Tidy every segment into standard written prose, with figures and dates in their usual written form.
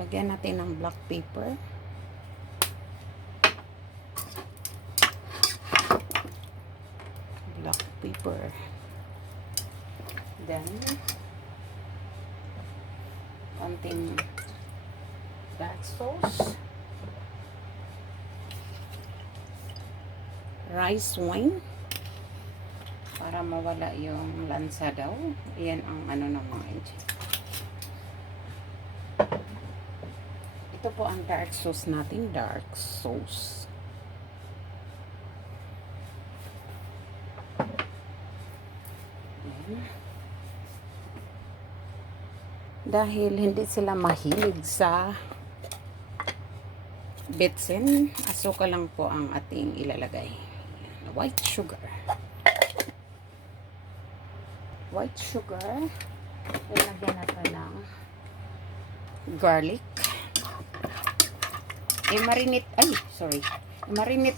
Lagyan natin ng black pepper. Black pepper. Then, konting black sauce. Rice wine. Para mawala yung lansa daw. Yan ang ano ng mga Egypt. Ito po ang dark sauce natin. Dark sauce. Dahil hindi sila mahilig sa betsin, asukal lang po ang ating ilalagay. White sugar. White sugar. Ilagyan natin ng garlic. I-marinate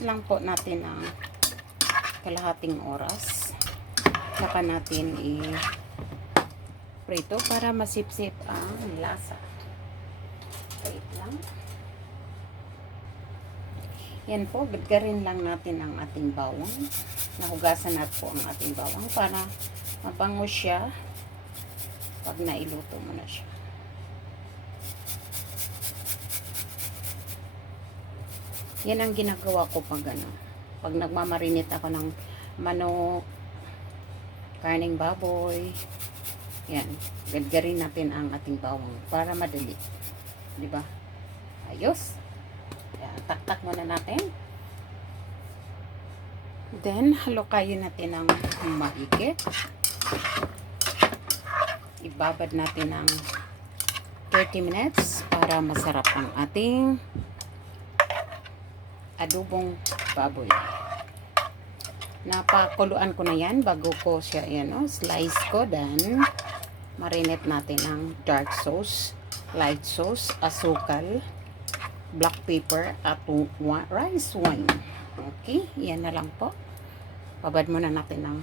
lang po natin ng kalahating oras. Saka natin prito para masipsip ang lasa. Wait lang. Yan po, biggarin lang natin ang ating bawang. Nahugasan natin po ang ating bawang para mabango siya pag nailuto mo na siya. Yan ang ginagawa ko pag pag nagmamarinate ako ng manok, karning baboy. Yan, gaggarin natin ang ating bawang para madali. 'Di ba? Ayos. Yan, taktak muna natin. Then, halukayin natin ng maigi. Ibabad natin ng 30 minutes para masarap ang ating adobong baboy. Napakuluan ko na yan bago ko siya slice ko. Then marinate natin ng dark sauce, light sauce, asukal, black pepper at rice wine. Okay, yan na lang po. Babad muna natin ng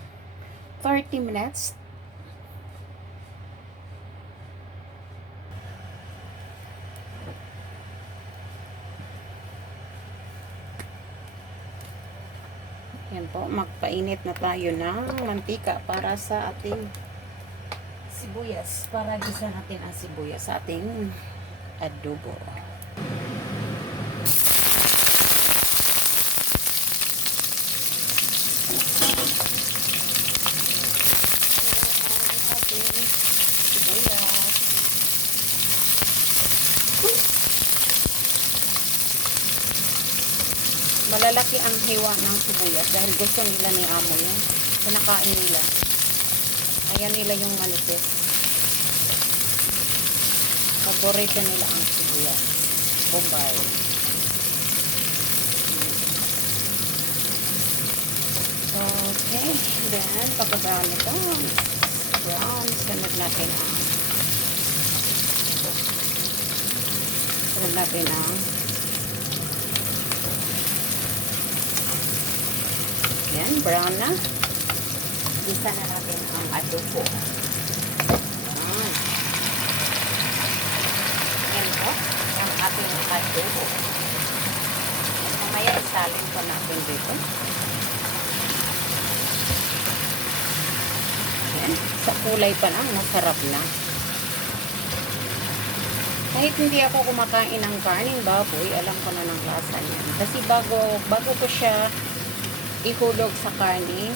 30 minutes. Yan po, magpainit na tayo ng mantika para sa ating sibuyas. Para gisa natin ang sibuyas sa ating adobo. Malalaki ang hiwa ng sibuyas dahil gusto nila ni amo yun. Pinakain nila. Ayan nila yung manipis. Paborito nila ang sibuyas. Bombay. Okay. Then, pagka-brown ito. Brown. Sunod natin ang yan, brown na. Gisa na natin ang adobo. Yan po, ang ating adobo. Mamaya isalin po natin dito. Yan, sa kulay pa lang, masarap na. Kahit hindi ako kumakain ng karning baboy, alam ko na ng lasa niyan. Kasi bago ko siya ihulog sa karne,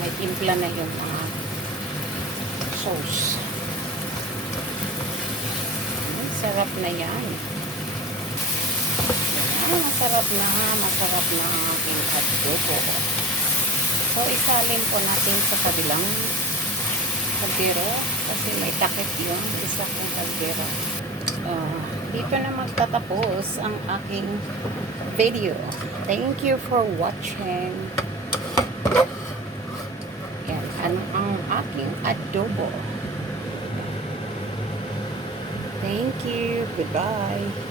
may timpla na yung mga sauce. Sarap na yan. Masarap na ang aking adobo. So, isalin po natin sa kabilang kaldero kasi may takip yung isa kong kaldero. Dito na magtatapos ang aking video. Thank you for watching. Yan, ang aking adobo. Thank you. Goodbye.